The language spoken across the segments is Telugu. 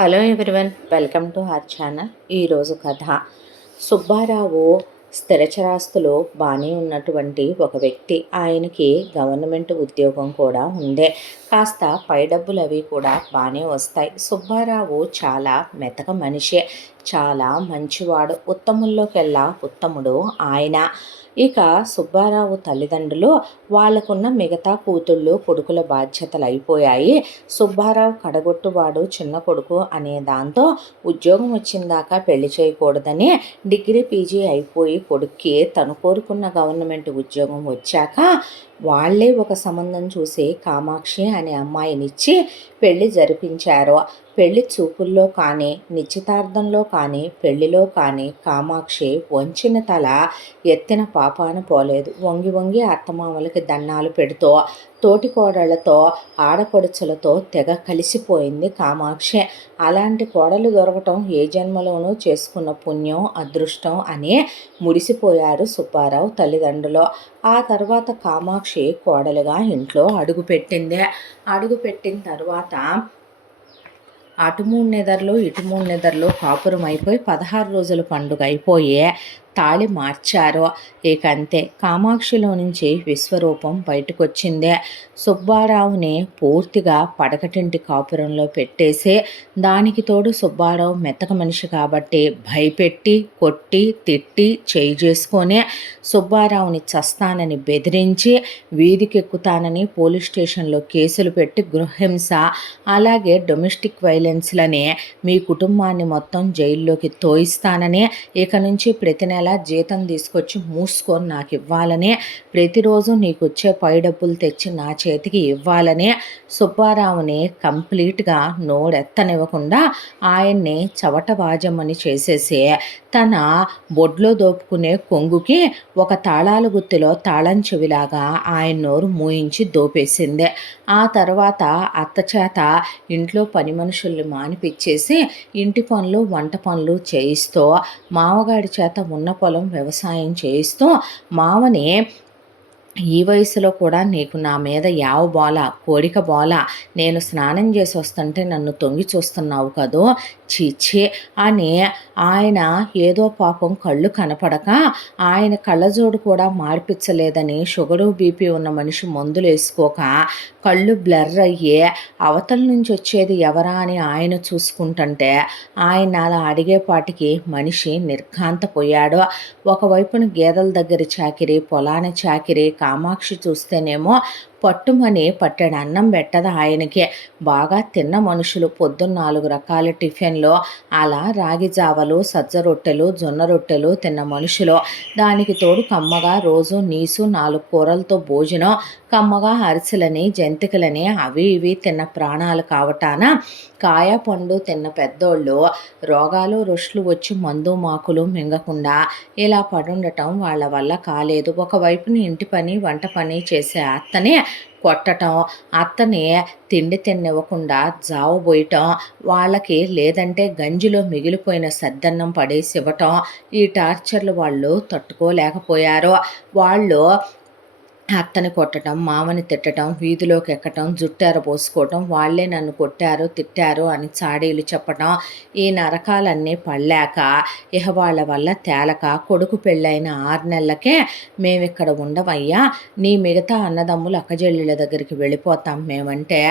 Hello everyone, welcome to our channel. ఈరోజు కథ. సుబ్బారావు స్థిరచరాస్తులు బాగానే ఉన్నటువంటి ఒక వ్యక్తి. ఆయనకి గవర్నమెంట్ ఉద్యోగం కూడా ఉండే, కాస్త పై డబ్బులు అవి కూడా బాగానే వస్తాయి. సుబ్బారావు చాలా మెతక మనిషి, చాలా మంచివాడు, ఉత్తముల్లోకెల్లా ఉత్తముడు ఆయన. ఇక సుబ్బారావు తల్లిదండ్రులు వాళ్ళకున్న మిగతా కూతుళ్ళు కొడుకుల బాధ్యతలు అయిపోయాయి. సుబ్బారావు కడగొట్టువాడు, చిన్న కొడుకు అనే దాంతో ఉద్యోగం వచ్చిందాకా పెళ్లి చేయకూడదని డిగ్రీ పీజీ అయిపోయి కొడుక్కి తను కోరుకున్న గవర్నమెంట్ ఉద్యోగం వచ్చాక వాళ్లే ఒక సంబంధం చూసి కామాక్షి అనే అమ్మాయినిచ్చి పెళ్లి జరిపించారు. పెళ్లి చూపుల్లో కానీ, నిశ్చితార్థంలో కానీ, పెళ్లిలో కానీ కామాక్షి వంచిన తల ఎత్తిన పాపాన పోలేదు. వంగి వంగి అత్తమామలకి దండాలు పెడుతూ తోటి కోడళ్లతో, ఆడపడుచులతో తెగ కలిసిపోయింది కామాక్షి. అలాంటి కోడలు దొరకటం ఏ జన్మలోనూ చేసుకున్న పుణ్యం, అదృష్టం అని మురిసిపోయారు సుబ్బారావు తల్లిదండ్రులు. ఆ తర్వాత కామాక్షి కోడలుగా ఇంట్లో అడుగుపెట్టింది. అడుగుపెట్టిన తర్వాత అటు 3 నెదర్లు ఇటు 3 నెదర్లు కాపురం అయిపోయి 16 రోజుల పండుగ అయిపోయి తాళి మార్చారు. ఇకంతే కామాక్షిలో నుంచి విశ్వరూపం బయటకొచ్చిందే. సుబ్బారావుని పూర్తిగా పడకటింటి కాపురంలో పెట్టేసి, దానికి తోడు సుబ్బారావు మెత్తక మనిషి కాబట్టి భయపెట్టి, కొట్టి, తిట్టి, చేయి చేసుకొని సుబ్బారావుని చస్తానని బెదిరించి, వీధికెక్కుతానని పోలీస్ స్టేషన్లో కేసులు పెట్టి గృహహింస, అలాగే డొమెస్టిక్ వైలెన్స్లని మీ కుటుంబాన్ని మొత్తం జైల్లోకి తోయిస్తానని, ఇక నుంచి ప్రతి నెల జీతం తీసుకొచ్చి మూసుకొని నాకు ఇవ్వాలని, ప్రతిరోజు నీకు వచ్చే పై డబ్బులు తెచ్చి నా చేతికి ఇవ్వాలని సుబ్బారావుని కంప్లీట్గా నోరెత్తనివ్వకుండా ఆయన్ని చవటవాజమ్మని చేసేసి తన బొడ్లో దోపుకునే కొంగుకి ఒక తాళాల గుత్తిలో తాళం చెవిలాగా ఆయన నోరు మూయించి దోపేసింది. ఆ తర్వాత అత్త చేత ఇంట్లో పని మనుషుల్ని మానిపించేసి ఇంటి పనులు, వంట పనులు చేయిస్తూ, మామగాడి చేత ఉన్న పొలం వ్యవసాయం చేయిస్తూ, మావని ఈ వయసులో కూడా నీకు నా మీద యావ బోల, కోరిక బోల, నేను స్నానం చేసి వస్తుంటే నన్ను తొంగి చూస్తున్నావు కదూ, చీచి అని ఆయన ఏదో పాపం కళ్ళు కనపడక ఆయన కళ్ళజోడు కూడా మార్పించలేదని షుగరు బీపీ ఉన్న మనిషి మందులు వేసుకోక కళ్ళు బ్లర్ అయ్యి అవతల నుంచి వచ్చేది ఎవరా అని ఆయన చూసుకుంటుంటే ఆయన అలా అడిగేపాటికి మనిషి నిర్ఘాంతపోయాడు. ఒకవైపున గేదెల దగ్గర చాకిరి, పొలాన చాకిరి. కామాక్షి చూస్తేనేమో పట్టుమని పట్టెడు అన్నం పెట్టదు ఆయనకి. బాగా తిన్న మనుషులు పొద్దున్న 4 రకాల టిఫిన్లు, అలా రాగి జావలు, సజ్జ రొట్టెలు, జొన్న రొట్టెలు తిన్న మనుషులు. దానికి తోడు కమ్మగా రోజు నీసు 4 కూరలతో భోజనం, కమ్మగా అరిసెలని, జంతికలని అవి ఇవి తిన్న ప్రాణాలు కావటాన కాయ పండు తిన్న పెద్దోళ్ళు రోగాలు రొష్లు వచ్చి మందు మాకులు మింగకుండా ఇలా పడుండటం వాళ్ళ వల్ల కాలేదు. ఒకవైపున ఇంటి పని, వంట పని చేసే అత్తని కొట్టటం, అత్తని తిండి తిన్నివ్వకుండా జావబోయటం, వాళ్ళకి లేదంటే గంజిలో మిగిలిపోయిన సద్దన్నం పడేసి ఇవ్వటం, ఈ టార్చర్లు వాళ్ళు తట్టుకోలేకపోయారు. వాళ్ళు అత్తని కొట్టడం, మామని తిట్టడం, వీధిలోకి ఎక్కటం, జుట్టార పోసుకోవటం, వాళ్లే నన్ను కొట్టారు, తిట్టారు అని చాడీలు చెప్పటం, ఈ నరకాలన్నీ పడలేక ఇహ వాళ్ళ వల్ల తేలక కొడుకు పెళ్ళైన 6 నెలలకే మేమిక్కడ ఉండవయ్యా, నీ మిగతా అన్నదమ్ములు అక్కజెళ్ళిళ్ళ దగ్గరికి వెళ్ళిపోతాం మేమంటే,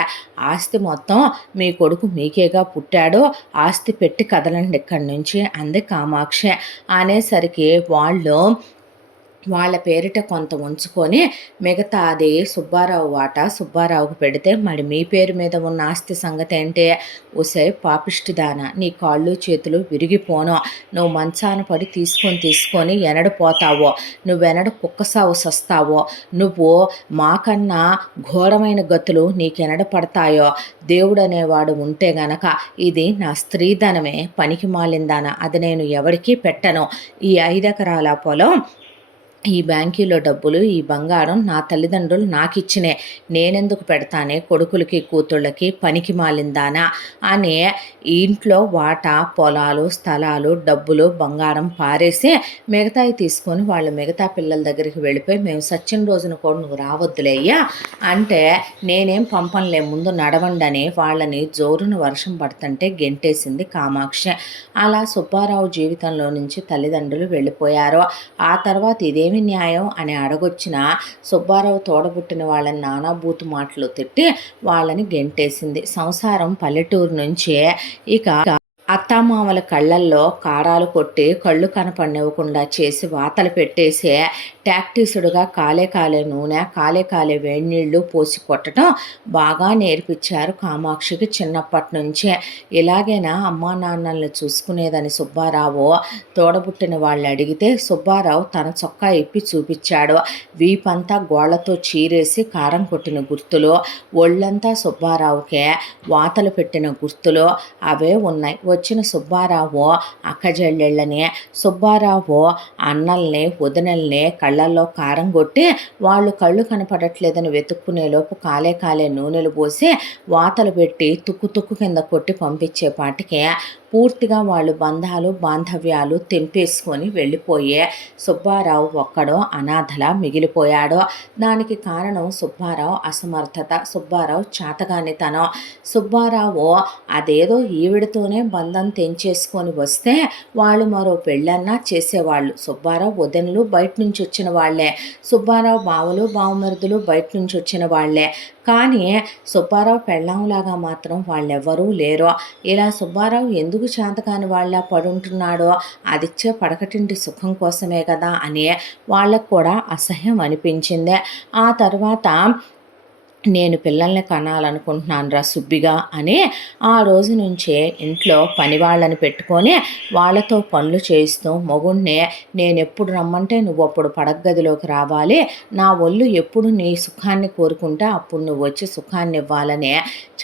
ఆస్తి మొత్తం మీ కొడుకు మీకేగా పుట్టాడు, ఆస్తి పెట్టి కదలండి ఇక్కడి నుంచి అంది కామాక్షి. అనేసరికి వాళ్ళ పేరిట కొంత ఉంచుకొని మిగతా అది సుబ్బారావు వాటా సుబ్బారావుకు పెడితే, మరి మీ పేరు మీద ఉన్న ఆస్తి సంగతి ఏంటి? ఉసే పాపిష్టిదాన, నీ కాళ్ళు చేతులు విరిగిపోను, నువ్వు మంచాన పడి తీసుకొని ఎనడిపోతావో, నువ్వెనడు కుక్కసావు సస్తావో, నువ్వు మాకన్నా ఘోరమైన గతులు నీకెనడ పడతాయో, దేవుడు అనేవాడు ఉంటే గనక ఇది నా స్త్రీధనమే, పనికి మాలిందాన, అది నేను ఎవరికీ పెట్టను. ఈ 5 ఎకరాల పొలం ఈ బ్యాంకీలో డబ్బులు, ఈ బంగారం నా తల్లిదండ్రులు నాకిచ్చినే, నేనెందుకు పెడతానే కొడుకులకి కూతుళ్ళకి, పనికి మాలిందానా అని ఇంట్లో వాటా, పొలాలు, స్థలాలు, డబ్బులు, బంగారం పారేసి మిగతాయి తీసుకొని వాళ్ళు మిగతా పిల్లల దగ్గరికి వెళ్ళిపోయి, మేము సచ్చిన రోజున కూడా నువ్వు రావద్దులేయ్యా అంటే, నేనేం పంపంలే ముందు నడవండని వాళ్ళని జోరున వర్షం పడుతుంటే గెంటేసింది కామాక్షి. అలా సుబ్బారావు జీవితంలో నుంచి తల్లిదండ్రులు వెళ్ళిపోయారు. ఆ తర్వాత ఇదేమి న్యాయం అని అడగొచ్చిన సుబ్బారావు తోడబుట్టిన వాళ్ళని నానా బూతు మాటలు తిట్టి వాళ్ళని గెంటేసింది. సంసారం పల్లెటూరు నుంచే ఇక అత్తామామల కళ్ళల్లో కారాలు కొట్టి కళ్ళు కనపడినివ్వకుండా చేసి వాతలు పెట్టేసే టాక్టీసుడుగా కాలే కాలే నూనె, కాలే కాలే వేడినీళ్ళు పోసి కొట్టడం బాగా నేర్పించారు కామాక్షికి చిన్నప్పటి నుంచే. ఇలాగైనా అమ్మా నాన్నల్ని చూసుకునేదని సుబ్బారావు తోడబుట్టిన వాళ్ళు అడిగితే సుబ్బారావు తన చొక్కా ఇప్పి చూపించాడు. వీపంతా గోళ్లతో చీరేసి కారం కొట్టిన గుర్తులు, ఒళ్ళంతా సుబ్బారావుకే వాతలు పెట్టిన గుర్తులు అవే ఉన్నాయి. వచ్చిన సుబ్బారావు అక్కజెళ్ళెళ్ళని, సుబ్బారావు అన్నల్ని వదినల్ని కళ్ళల్లో కారం కొట్టి వాళ్ళు కళ్ళు కనపడట్లేదని వెతుక్కునేలోపు కాలే కాలే నూనెలు పోసి వాతలు పెట్టి తుక్కు తుక్కు కింద కొట్టి పంపించేపాటికి పూర్తిగా వాళ్ళు బంధాలు బాంధవ్యాలు తెంపేసుకొని వెళ్ళిపోయే సుబ్బారావు ఒక్కడో అనాథలా మిగిలిపోయాడు. దానికి కారణం సుబ్బారావు అసమర్థత, సుబ్బారావు చేతగానితనం. సుబ్బారావు అదేదో ఈవిడతోనే బంధం తెంచేసుకొని వస్తే వాళ్ళు మరో పెళ్ళన్నా చేసేవాళ్ళు. సుబ్బారావు వదినలు బయట నుంచి వచ్చిన వాళ్లే, సుబ్బారావు బావలు బావమరుదులు బయట నుంచి వచ్చిన వాళ్లే. కానీ సుబ్బారావు పెళ్ళంలాగా మాత్రం వాళ్ళెవ్వరూ లేరు. ఇలా సుబ్బారావు ఎందుకు చేతకాని వాళ్ళ పడుంటున్నాడో, అదిచ్చే పడకటింటి సుఖం కోసమే కదా అని వాళ్ళకు కూడా అసహ్యం అనిపించింది. ఆ తర్వాత నేను పిల్లల్ని కనాలనుకుంటున్నాను రా సుబ్బిగా అని ఆ రోజు నుంచే ఇంట్లో పనివాళ్ళని పెట్టుకొని వాళ్ళతో పనులు చేయిస్తూ మొగుణ్ణి నేను ఎప్పుడు రమ్మంటే నువ్వు అప్పుడు పడగదిలోకి రావాలి, నా ఒళ్ళు ఎప్పుడు నీ సుఖాన్ని కోరుకుంటే అప్పుడు నువ్వు వచ్చి సుఖాన్ని ఇవ్వాలని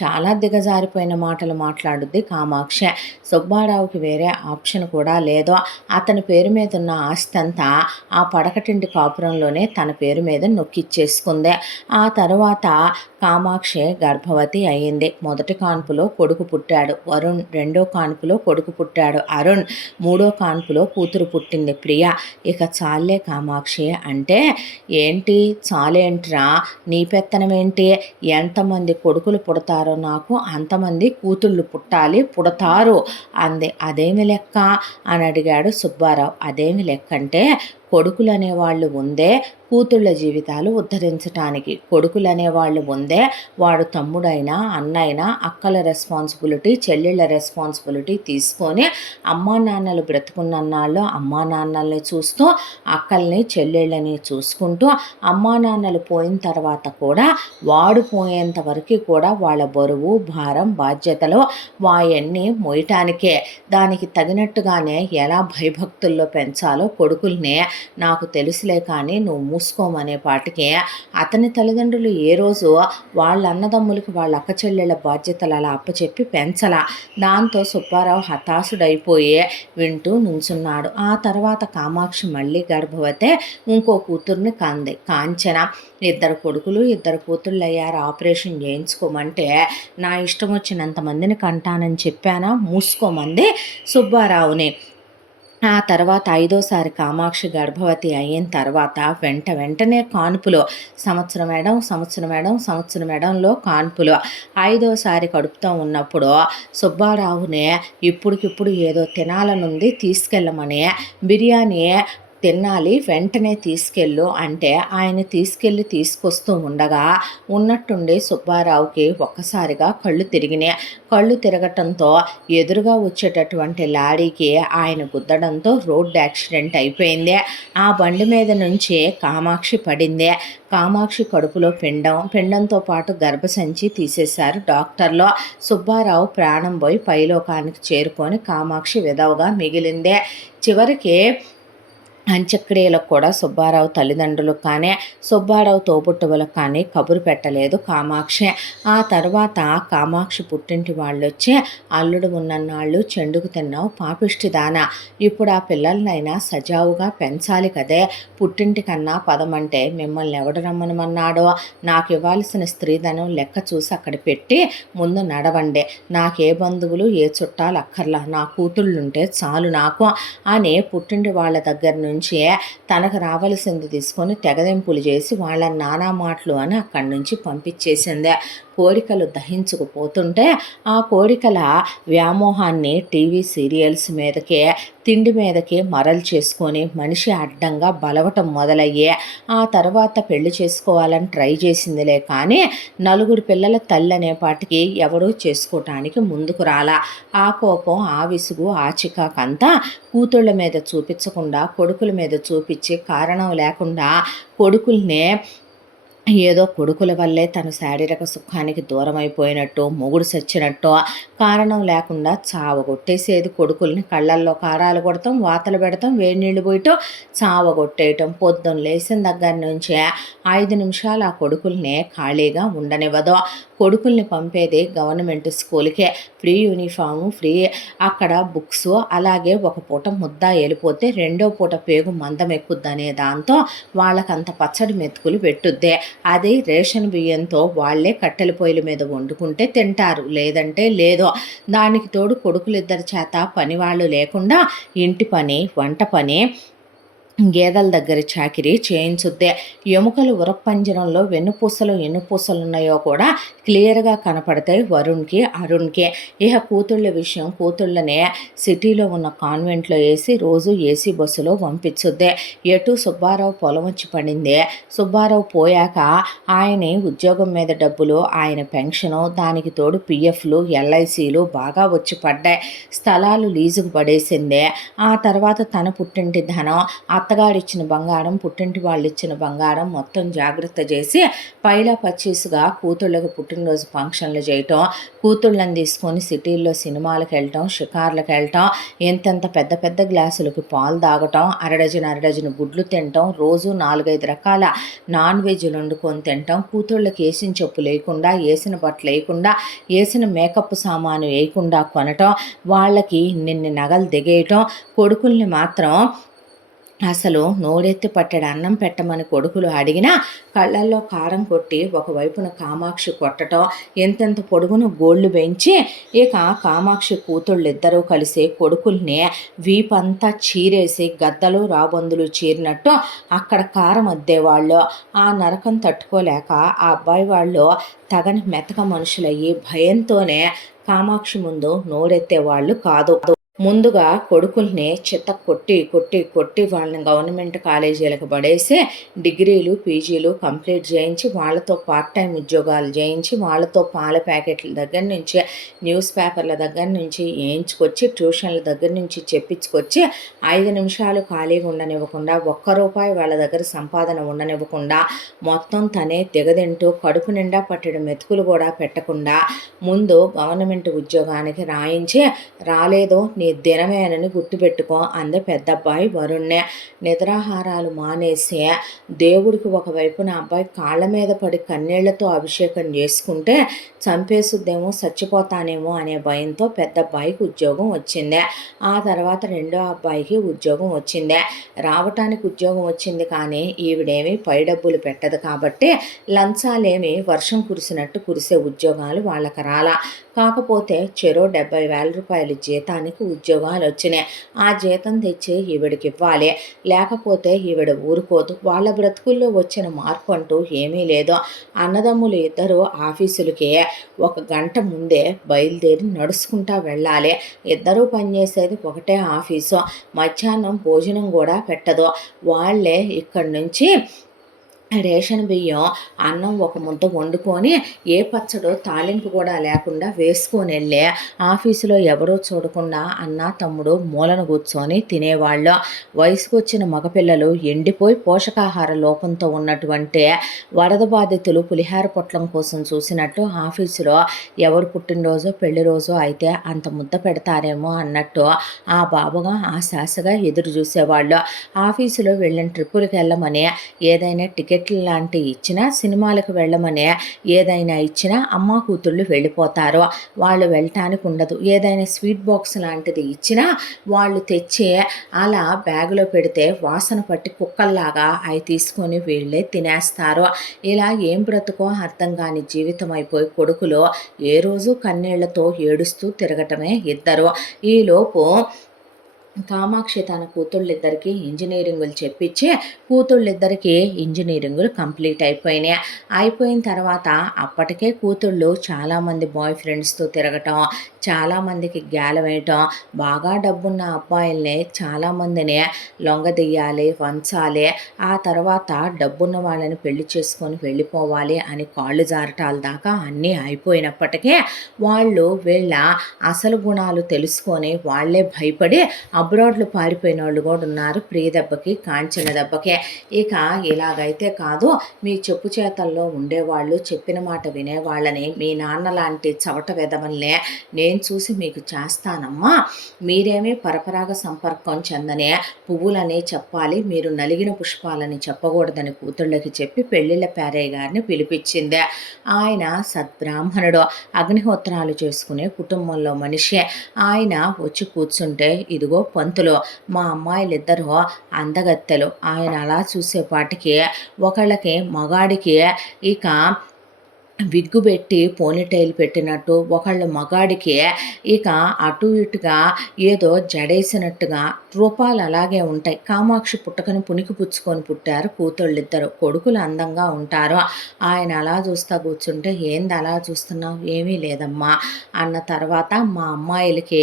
చాలా దిగజారిపోయిన మాటలు మాట్లాడుద్ది కామాక్షి. సుబ్బారావుకి వేరే ఆప్షన్ కూడా లేదు. అతని పేరు మీద ఉన్న ఆస్తి అంతా ఆ పడకటింటి కాపురంలోనే తన పేరు మీద నొక్కిచ్చేసుకుంది. ఆ తర్వాత కామాక్షి గర్భవతి అయింది. మొదటి కాన్పులో కొడుకు పుట్టాడు వరుణ్, రెండో కాన్పులో కొడుకు పుట్టాడు అరుణ్, మూడో కాన్పులో కూతురు పుట్టింది ప్రియ. ఇక చాలే కామాక్షి అంటే, ఏంటి చాలేంట్రా నీ పెత్తనమేంటి, ఎంతమంది కొడుకులు పుడతారో నాకు అంతమంది కూతుళ్ళు పుట్టాలి పుడతారు అంది. అదేమి లెక్క అని అడిగాడు సుబ్బారావు. అదేమి లెక్క అంటే, కొడుకులు అనేవాళ్ళు ఉందే కూతుళ్ళ జీవితాలు ఉద్ధరించటానికి, కొడుకులు అనేవాళ్ళు ఉందే వాడు తమ్ముడైనా అన్నైనా అక్కల రెస్పాన్సిబిలిటీ చెల్లెళ్ళ రెస్పాన్సిబిలిటీ తీసుకొని అమ్మా నాన్నలు బ్రతుకున్నన్నాళ్ళు అమ్మా నాన్నల్ని చూస్తూ అక్కల్ని చెల్లెళ్ళని చూసుకుంటూ అమ్మా నాన్నలు పోయిన తర్వాత కూడా వాడు పోయేంత వరకు కూడా వాళ్ళ బరువు భారం బాధ్యతలు వాయన్నీ మోయటానికే. దానికి తగినట్టుగానే ఎలా భయభక్తుల్లో పెంచాలో కొడుకుల్ని నాకు తెలుసులే కానీ నువ్వు మూసుకోమనే పాటికి అతని తల్లిదండ్రులు ఏ రోజు వాళ్ళ అన్నదమ్ములకి వాళ్ళ అక్క చెల్లెళ్ళ బాధ్యతలు అలా అప్పచెప్పి పెంచలా. దాంతో సుబ్బారావు హతాశుడైపోయి వింటూ నుంచున్నాడు. ఆ తర్వాత కామాక్షి మళ్ళీ గర్భవతే ఇంకో కూతుర్ని కంది కాంచన. ఇద్దరు కొడుకులు ఇద్దరు కూతుళ్ళు అయ్యారు. ఆపరేషన్ చేయించుకోమంటే నా ఇష్టం వచ్చినంత మందిని కంటానని చెప్పానా, మూసుకోమంది సుబ్బారావుని. ఆ తర్వాత ఐదోసారి కామాక్షి గర్భవతి అయిన తర్వాత వెంటనే కాన్పులు, సంవత్సరం ఎడంలో కాన్పులు. ఐదోసారి కడుపుతో ఉన్నప్పుడు సుబ్బారావునే ఇప్పుడికిప్పుడు ఏదో తినాలనుంది తీసుకెళ్ళమని, బిర్యానీ తినాలి వెంటనే తీసుకెళ్ళు అంటే ఆయన తీసుకొస్తూ ఉండగా ఉన్నట్టుండి సుబ్బారావుకి ఒక్కసారిగా కళ్ళు తిరిగినాయి. కళ్ళు తిరగటంతో ఎదురుగా వచ్చేటటువంటి లారీకి ఆయన గుద్దడంతో రోడ్డు యాక్సిడెంట్ అయిపోయింది. ఆ బండి మీద నుంచి కామాక్షి పడింది. కామాక్షి కడుపులో పిండంతో పాటు గర్భసంచి తీసేశారు డాక్టర్లు. సుబ్బారావు ప్రాణం పోయి పైలోకానికి చేరుకొని కామాక్షి విధవగా మిగిలిందే. చివరికి అంత్యక్రియలకు కూడా సుబ్బారావు తల్లిదండ్రులకు కానీ సుబ్బారావు తోబుట్టువులకు కానీ కబురు పెట్టలేదు కామాక్షి. ఆ తర్వాత కామాక్షి పుట్టింటి వాళ్ళు వచ్చి, అల్లుడు ఉన్నన్నాళ్ళు చెండుకు తిన్నావు పాపిష్టిదానా, ఇప్పుడు ఆ పిల్లలనైనా సజావుగా పెంచాలి కదే, పుట్టింటి కన్నా పదమంటే మిమ్మల్ని ఎవడు రమ్మనమన్నాడో, నాకు ఇవ్వాల్సిన స్త్రీధనం లెక్క చూసి అక్కడ పెట్టి ముందు నడవండి, నాకే బంధువులు ఏ చుట్టాలు అక్కర్లా, నా కూతుళ్ళుంటే చాలు నాకు అని పుట్టింటి వాళ్ళ దగ్గర నుంచి తనకు రావలసింది తీసుకొని తెగదెంపులు చేసి వాళ్ళ నానా మాటలు అని అక్కడి నుంచి పంపించేసింది. కోరికలు దహించుకుపోతుంటే ఆ కోరికల వ్యామోహాన్ని టీవీ సీరియల్స్ మీదకే తిండి మీదకి మరలు చేసుకొని మనిషి అడ్డంగా బలవటం మొదలయ్యే. ఆ తర్వాత పెళ్లి చేసుకోవాలని ట్రై చేసిందిలే కానీ నలుగురు పిల్లల తల్లి అనేపాటికి ఎవరూ చేసుకోవటానికి ముందుకు రాలా. ఆ కోపం, ఆ విసుగు, ఆ చికాకంతా కూతుళ్ళ మీద చూపించకుండా కొడుకుల మీద చూపించి కారణం లేకుండా కొడుకుల్నే ఏదో కొడుకుల వల్లే తను శారీరక సుఖానికి దూరం అయిపోయినట్టు, మొగుడు సచ్చినట్టు కారణం లేకుండా చావగొట్టేసేది కొడుకుల్ని. కళ్ళల్లో కారాలు కొడతాం, వాతలు పెడతాం, వేడి నీళ్ళు పోయటం, చావగొట్టేయటం. పొద్దున్న లేచిన దగ్గర నుంచే 5 నిమిషాలు ఆ కొడుకుల్ని ఖాళీగా ఉండనివ్వదు. కొడుకుల్ని పంపేది గవర్నమెంట్ స్కూల్కే, ఫ్రీ యూనిఫాము, ఫ్రీ అక్కడ బుక్స్, అలాగే ఒక పూట ముద్ద వెళ్ళిపోతే రెండో పూట పేగు మందం ఎక్కుద్దనే దాంతో వాళ్ళకంత పచ్చడి మెతుకులు పెట్టుద్దే. అది రేషన్ బియ్యంతో వాళ్ళే కట్టెల పొయ్యిల మీద వండుకుంటే తింటారు, లేదంటే లేదో. దానికి తోడు కొడుకులిద్దరి చేత పనివాళ్ళు లేకుండా ఇంటి పని, వంట పని, గేదెల దగ్గర చాకిరీ చేయించుద్దే. ఎముకలు ఉరప్పంజరంలో వెన్నుపూసలు ఎన్ని పూసలున్నాయో కూడా క్లియర్గా కనపడతాయి వరుణ్కి, అరుణ్కి. ఇక కూతుళ్ళ విషయం, కూతుళ్ళనే సిటీలో ఉన్న కాన్వెంట్లో వేసి రోజు ఏసీ బస్సులో పంపించుద్దే. ఎటు సుబ్బారావు పొలం వచ్చి పడిందే. సుబ్బారావు పోయాక ఆయన ఉద్యోగం మీద డబ్బులు, ఆయన పెన్షను, దానికి తోడు పిఎఫ్లు, ఎల్ఐసీలు బాగా వచ్చి పడ్డాయి. స్థలాలు లీజుకు పడేసిందే. ఆ తర్వాత తన పుట్టింటి ధనం, అత్తగారిచ్చిన బంగారం, పుట్టింటి వాళ్ళు ఇచ్చిన బంగారం మొత్తం జాగ్రత్త చేసి పైలా పచ్చీసుగా కూతుళ్ళకు పుట్టినరోజు ఫంక్షన్లు చేయటం, కూతుళ్ళని తీసుకొని సిటీల్లో సినిమాలకు వెళ్ళటం, షికార్లకు వెళ్ళటం, ఎంతెంత పెద్ద పెద్ద గ్లాసులకి పాలు తాగటం, అరడజను గుడ్లు తినటం, రోజు 4-5 రకాల నాన్ వెజ్లు వండుకొని తినటం, కూతుళ్ళకి వేసిన చెప్పు లేకుండా, వేసిన బట్టలు వేయకుండా, వేసిన మేకప్ సామాను వేయకుండా కొనటం, వాళ్ళకి నిన్ను నగలు దిగేయటం, కొడుకుల్ని మాత్రం అసలు నోరెత్తి పట్టెడు అన్నం పెట్టమని కొడుకులు అడిగినా కళ్ళల్లో కారం కొట్టి ఒకవైపున కామాక్షి కొట్టడం, ఎంతెంత పొడుగును గోళ్ళు పెంచి ఇక కామాక్షి కూతుళ్ళిద్దరూ కలిసి కొడుకుల్ని వీపంతా చీరేసి గద్దలు రాబందులు చీరినట్టు అక్కడ కారం అద్దేవాళ్ళు. ఆ నరకం తట్టుకోలేక ఆ అబ్బాయి వాళ్ళు తగని మెతక మనుషులయ్యి భయంతోనే కామాక్షి ముందు నోరెత్తేవాళ్ళు కాదు. ముందుగా కొడుకుల్ని చిత్త కొట్టి కొట్టి కొట్టి వాళ్ళని గవర్నమెంట్ కాలేజీలకు పడేసి డిగ్రీలు, పీజీలు కంప్లీట్ చేయించి వాళ్ళతో పార్ట్ టైం ఉద్యోగాలు చేయించి వాళ్ళతో పాల ప్యాకెట్ల దగ్గర నుంచి, న్యూస్ పేపర్ల దగ్గర నుంచి వేయించుకొచ్చి, ట్యూషన్ల దగ్గర నుంచి చెప్పించుకొచ్చి 5 నిమిషాలు ఖాళీగా ఉండనివ్వకుండా, ₹1 వాళ్ళ దగ్గర సంపాదన ఉండనివ్వకుండా, మొత్తం తనే దిగదింటూ కడుపు నిండా పట్టెడు మెతుకులు కూడా పెట్టకుండా ముందు గవర్నమెంట్ ఉద్యోగానికి రాయించి, రాలేదో నీ దినమేనని గుర్తుపెట్టుకో అందే పెద్దబ్బాయి వరుణ్ణే. నిద్రాహారాలు మానేసి దేవుడికి ఒకవైపున అబ్బాయి కాళ్ళ మీద పడి కన్నీళ్లతో అభిషేకం చేసుకుంటే చంపేసుద్దేమో, చచ్చిపోతానేమో అనే భయంతో పెద్దబ్బాయికి ఉద్యోగం వచ్చిందే. ఆ తర్వాత రెండో అబ్బాయికి ఉద్యోగం వచ్చిందే. రావటానికి ఉద్యోగం వచ్చింది కానీ ఈవిడేమి పై డబ్బులు పెట్టదు కాబట్టి లంచాలేమి వర్షం కురిసినట్టు కురిసే ఉద్యోగాలు వాళ్ళకి రాలా. కాకపోతే చెరో ₹70,000 జీతానికి ఉద్యోగాలు వచ్చినాయి. ఆ జీతం తెచ్చి ఈవిడికి ఇవ్వాలి, లేకపోతే ఈవిడ ఊరుకోదు. వాళ్ళ బ్రతుకుల్లో వచ్చిన మార్పు అంటూ ఏమీ లేదు. అన్నదమ్ములు ఇద్దరు ఆఫీసులకి 1 గంట ముందే బయలుదేరి నడుచుకుంటా వెళ్ళాలి. ఇద్దరూ పనిచేసేది ఒకటే ఆఫీసు. మధ్యాహ్నం భోజనం కూడా పెట్టదు. వాళ్ళే ఇక్కడి నుంచి రేషన్ బియ్యం, అన్నం ఒక ముద్ద వండుకొని, ఏ పచ్చడో, తాలింపు కూడా లేకుండా వేసుకొనెళ్ళి, ఆఫీసులో ఎవరూ చూడకుండా అన్న, తమ్ముడు మూలన కూర్చొని తినేవాళ్ళు. వయసుకొచ్చిన మగపిల్లలు ఎండిపోయి పోషకాహార లోపంతో ఉన్నటువంటి వరద బాధితులు పులిహార పొట్లం కోసం చూసినట్టు ఆఫీసులో ఎవరు పుట్టినరోజో, పెళ్లి రోజో అయితే అంత ముద్ద పెడతారేమో అన్నట్టు ఆ బాబుగా ఆశాసగా ఎదురు చూసేవాళ్ళు. ఆఫీసులో వెళ్ళిన ట్రిప్పులకి వెళ్ళమని ఏదైనా టికెట్లు లాంటివి ఇచ్చినా, సినిమాలకు వెళ్ళమని ఏదైనా ఇచ్చినా అమ్మ కూతుళ్ళు వెళ్ళిపోతారు. వాళ్ళు వెళ్ళటానికి ఉండదు. ఏదైనా స్వీట్ బాక్స్ లాంటిది ఇచ్చినా వాళ్ళు తెచ్చి అలా బ్యాగులో పెడితే వాసన పట్టి కుక్కల్లాగా అవి తీసుకొని వీళ్ళే తినేస్తారు. ఇలా ఏం బ్రతుకో అర్థం కాని జీవితం అయిపోయి కొడుకులు ఏ రోజు కన్నీళ్లతో ఏడుస్తూ తిరగటమే ఇద్దరు. ఈలోపు కామాక్షి తన కూతుళ్ళిద్దరికీ ఇంజనీరింగులు చెప్పించి కూతుళ్ళిద్దరికీ ఇంజనీరింగులు కంప్లీట్ అయిపోయినాయి. అయిపోయిన తర్వాత అప్పటికే కూతుళ్ళు చాలామంది బాయ్ ఫ్రెండ్స్తో తిరగటం, చాలామందికి గేల వేయటం, బాగా డబ్బున్న అబ్బాయిల్ని చాలామందిని లొంగదీయాలి, వంచాలి, ఆ తర్వాత డబ్బున్న వాళ్ళని పెళ్లి చేసుకొని వెళ్ళిపోవాలి అని కాళ్ళు జారటాల దాకా అన్నీ అయిపోయినప్పటికీ వాళ్ళు వీళ్ళ అసలు గుణాలు తెలుసుకొని వాళ్ళే భయపడి అబ్రాడ్లు పారిపోయిన వాళ్ళు కూడా ఉన్నారు. ప్రియ దెబ్బకి, కాంచన దెబ్బకి. ఇక ఇలాగైతే కాదు, మీ చెప్పు చేతల్లో ఉండేవాళ్ళు, చెప్పిన మాట వినేవాళ్ళని, మీ నాన్న లాంటి చవట వెదవల్నే నేను చూసి మీకు చేస్తానమ్మా. మీరేమీ పరపరాగ సంపర్కం చెందనే పువ్వులని చెప్పాలి, మీరు నలిగిన పుష్పాలని చెప్పకూడదని కూతుళ్ళకి చెప్పి పెళ్ళిళ్ళ పేరయ్య గారిని పిలిపించింది. ఆయన సద్బ్రాహ్మణుడు, అగ్నిహోత్రాలు చేసుకునే కుటుంబంలో మనిషి. ఆయన వచ్చి కూర్చుంటే, ఇదిగో పంతులు, మా అమ్మాయిలిద్దరూ అందగత్తెలు. ఆయన అలా చూసేపాటికి ఒకళ్ళకి మగాడికి ఇక విగ్గు పెట్టి పోనీటైల్ పెట్టినట్టు, ఒకళ్ళు మగాడికి ఇక అటు ఇటుగా ఏదో జడేసినట్టుగా రూపాలు అలాగే ఉంటాయి. కామాక్షి పుట్టకని పునికి పుచ్చుకొని పుట్టారు కూతుళ్ళిద్దరు. కొడుకులు అందంగా ఉంటారు. ఆయన అలా చూస్తా కూర్చుంటే, ఏంది అలా చూస్తున్నావు? ఏమీ లేదమ్మా అన్న తర్వాత, మా అమ్మాయిలకి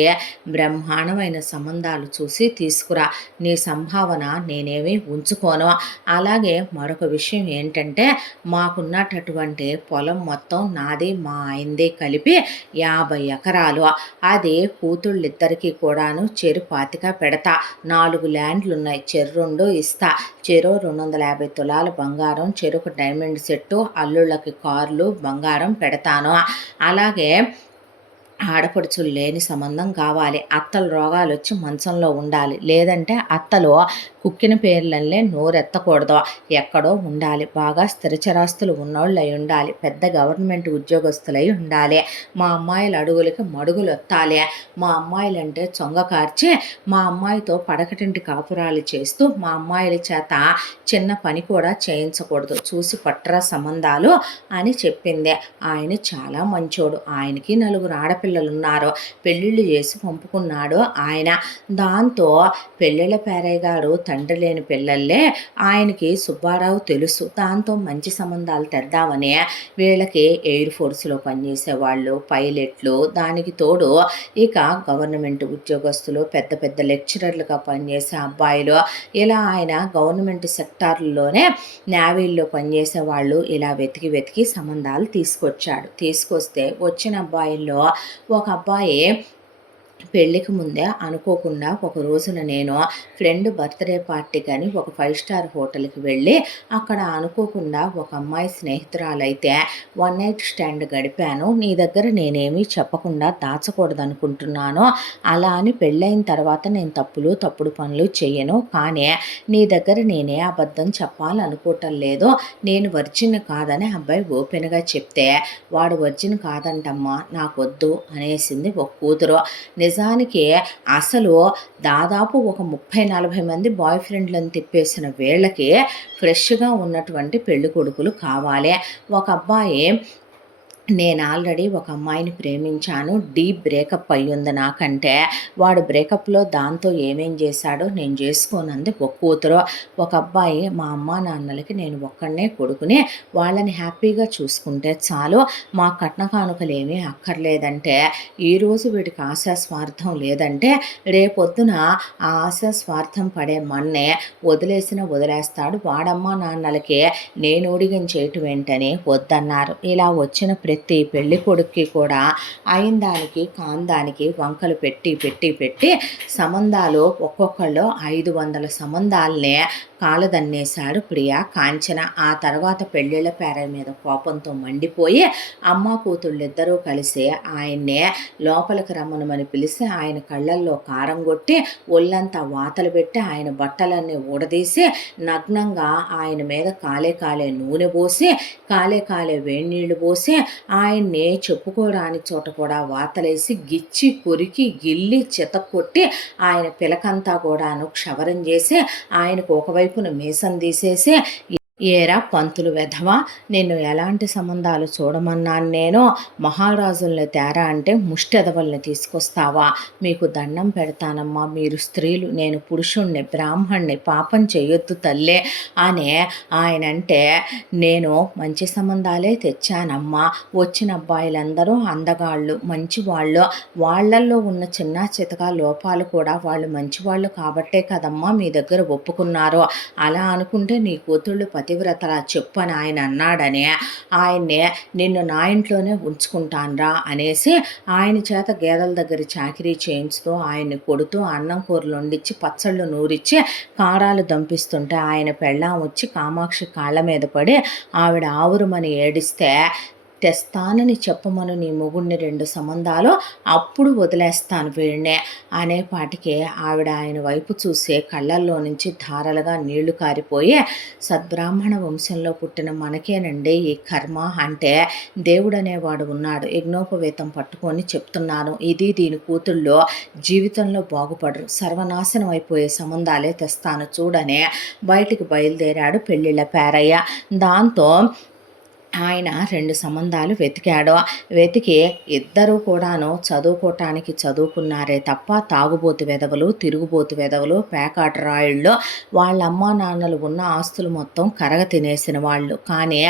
బ్రహ్మాండమైన సంబంధాలు చూసి తీసుకురా, నీ సంభావన నేనేమీ ఉంచుకోను. అలాగే మరొక విషయం ఏంటంటే, మాకున్నటువంటి పొలం మొత్తం నాది మా ఆయనదే కలిపి 50 ఎకరాలు. అది కూతుళ్ళిద్దరికీ కూడాను చెరు 25 పెడతా. 4 ల్యాండ్లు ఉన్నాయి, చెరు 2 ఇస్తా. చెరో 250 తులాల బంగారం, చెరొక డైమండ్ సెట్టు, అల్లుళ్ళకి కార్లు, బంగారం పెడతాను. అలాగే ఆడపడుచులు లేని సంబంధం కావాలి. అత్తలు రోగాలు వచ్చి మంచంలో ఉండాలి, లేదంటే అత్తలు కుక్కిన పేర్లల్లే నోరెత్తకూడదు, ఎక్కడో ఉండాలి. బాగా స్థిరచరాస్తులు ఉన్నోళ్ళు అయి ఉండాలి, పెద్ద గవర్నమెంట్ ఉద్యోగస్తులై ఉండాలి. మా అమ్మాయిల అడుగులకి మడుగులు ఎత్తాలి. మా అమ్మాయిలంటే చొంగ కార్చి మా అమ్మాయితో పడకటింటి కాపురాలు చేస్తూ మా అమ్మాయిల చేత చిన్న పని కూడా చేయించకూడదు, చూసి పట్రా సంబంధాలు అని చెప్పింది. ఆయన చాలా మంచోడు. ఆయనకి 4 ఆడపిల్లలున్నారు. పెళ్ళిళ్ళు చేసి పంపుకున్నాడు ఆయన. దాంతో పెళ్ళిళ్ళ పేరయ్య గారు తండ్రి లేని పిల్లల్లే ఆయనకి సుబ్బారావు తెలుసు. దాంతో మంచి సంబంధాలు తెద్దామని వీళ్ళకి ఎయిర్ ఫోర్స్లో పనిచేసేవాళ్ళు, పైలట్లు, దానికి తోడు ఇక గవర్నమెంట్ ఉద్యోగస్తులు, పెద్ద పెద్ద లెక్చరర్లుగా పనిచేసే అబ్బాయిలు, ఇలా ఆయన గవర్నమెంట్ సెక్టార్లోనే నేవీల్లో పనిచేసే వాళ్ళు ఇలా వెతికి వెతికి సంబంధాలు తీసుకొచ్చాడు. తీసుకొస్తే వచ్చిన అబ్బాయిల్లో ఒక అబ్బాయి పెళ్ళికి ముందే అనుకోకుండా ఒక రోజున నేను ఫ్రెండ్ బర్త్డే పార్టీకి అని ఒక 5 స్టార్ హోటల్కి వెళ్ళి అక్కడ అనుకోకుండా ఒక అమ్మాయి స్నేహితురాలైతే 1 నైట్ స్టాండ్ గడిపాను. నీ దగ్గర నేనేమీ చెప్పకుండా దాచకూడదు అనుకుంటున్నాను. అలా అని పెళ్ళైన తర్వాత నేను తప్పుడు పనులు చేయను. కానీ నీ దగ్గర నేనే అబద్ధం చెప్పాలనుకోవటం లేదు. నేను వర్జిన్ కాదని అబ్బాయి ఓపెన్గా చెప్తే, వాడు వర్జిన్ కాదంటమ్మా, నాకొద్దు అనేసింది ఒక కూతురు. నిజానికి అసలు దాదాపు ఒక 30-40 మంది బాయ్ ఫ్రెండ్లను తిప్పేసిన వీళ్ళకి ఫ్రెష్గా ఉన్నటువంటి పెళ్లి కొడుకులు కావాలి. ఒక అబ్బాయి నేను ఆల్రెడీ ఒక అమ్మాయిని ప్రేమించాను. డీప్ బ్రేకప్ అయ్యింది నాకంటే. వాడు బ్రేకప్‌లో దాంతో ఏమేం చేశాడో నేను చేసుకోనంది ఒక కూతురు. ఒక అబ్బాయి మా అమ్మా నాన్నలకి నేను ఒక్కడినే కొడుకుని. వాళ్ళని హ్యాపీగా చూసుకుంటే చాలు. మా కట్న కానుకలేమీ అక్కర్లేదంటే, ఈరోజు వీడికి ఆశా స్వార్థం లేదంటే, రేపొద్దున ఆ ఆశా స్వార్థం పడే మన్నే వదిలేస్తాడు. వాడమ్మా నాన్నలకి నేను ఊడిగం చేయటం ఏంటని వద్దన్నారు. ఇలా వచ్చిన ప్రతి పెళ్లి కొడుక్కి కూడా అయిన దానికి కాని దానికి వంకలు పెట్టి సంబంధాలు ఒక్కొక్కళ్ళు 500 సంబంధాలనే కాలదన్నేశాడు ప్రియ కాంచన. ఆ తర్వాత పెళ్ళిళ్ళ పేర మీద కోపంతో మండిపోయి అమ్మ కూతుళ్ళిద్దరూ కలిసి ఆయన్నే లోపలికి రమ్మనమని పిలిచి ఆయన కళ్ళల్లో కారం కొట్టి ఒళ్ళంతా వాతలు పెట్టి ఆయన బట్టలన్నీ ఊడదీసి నగ్నంగా ఆయన మీద కాలే నూనె పోసి కాలే వేడినీళ్ళు పోసి ఆయన్ని చెప్పుకోరాని చోట కూడా వాతలేసి గిచ్చి కొరికి గిల్లి చితక్కొట్టి ఆయన పిలకంతా కూడాను క్షవరం చేసి ఆయనకు ఒకవైపున మీసం తీసేసి, ఏరా పంతులు వెధవా, నిన్ను ఎలాంటి సంబంధాలు చూడమన్నాను నేను? మహారాజుల్ని తేరా అంటే ముష్టెదవల్ని తీసుకొస్తావా? మీకు దండం పెడతానమ్మా, మీరు స్త్రీలు, నేను పురుషుణ్ణి, బ్రాహ్మణ్ణి, పాపం చేయొద్దు తల్లే అనే ఆయనంటే, నేను మంచి సంబంధాలే తెచ్చానమ్మా. వచ్చిన అబ్బాయిలందరూ అందగాళ్ళు, మంచివాళ్ళు. వాళ్ళల్లో ఉన్న చిన్న చితక లోపాలు కూడా వాళ్ళు మంచివాళ్ళు కాబట్టే కదమ్మా మీ దగ్గర ఒప్పుకున్నారు. అలా అనుకుంటే నీ కూతుళ్ళు పతివ్రతలా చెప్పని ఆయన అన్నాడని ఆయన్నే నిన్ను నా ఇంట్లోనే ఉంచుకుంటాన్రా అనేసి ఆయన చేత గేదెల దగ్గర చాకిరీ చేయించుతూ ఆయన్ని కొడుతూ అన్నం కూరలు వండించి పచ్చళ్ళు నూరిచ్చి కారాలు దంపిస్తుంటే ఆయన పెళ్ళాం వచ్చి కామాక్షి కాళ్ళ మీద పడి ఆవిడ ఆవురుమని ఏడిస్తే, తెస్తానని చెప్పమను నీ మొగుడిని 2 సంబంధాలు, అప్పుడు వదిలేస్తాను వీడినే అనేపాటికి ఆవిడ ఆయన వైపు చూసే కళ్ళల్లో నుంచి ధారలుగా నీళ్లు కారిపోయి, సద్బ్రాహ్మణ వంశంలో పుట్టిన మనకేనండి ఈ కర్మ అంటే దేవుడనేవాడు ఉన్నాడు. యజ్ఞోపవేతం పట్టుకొని చెప్తున్నాను, ఇది దీని కూతుళ్ళో జీవితంలో బాగుపడరు, సర్వనాశనం అయిపోయే సంబంధాలే తెస్తాను చూడనే బయటికి బయలుదేరాడు పెళ్ళిళ్ళ పేరయ్య. దాంతో ఆయన 2 సంబంధాలు వెతికి ఇద్దరూ కూడాను చదువుకోవటానికి చదువుకున్నారే తప్ప తాగుబోతు వెధవలు, తిరుగుబోతు వెధవలు, పేకాట రాయుళ్ళు. వాళ్ళ అమ్మా నాన్నలు ఉన్న ఆస్తులు మొత్తం కరగ తినేసిన వాళ్ళు. కానీ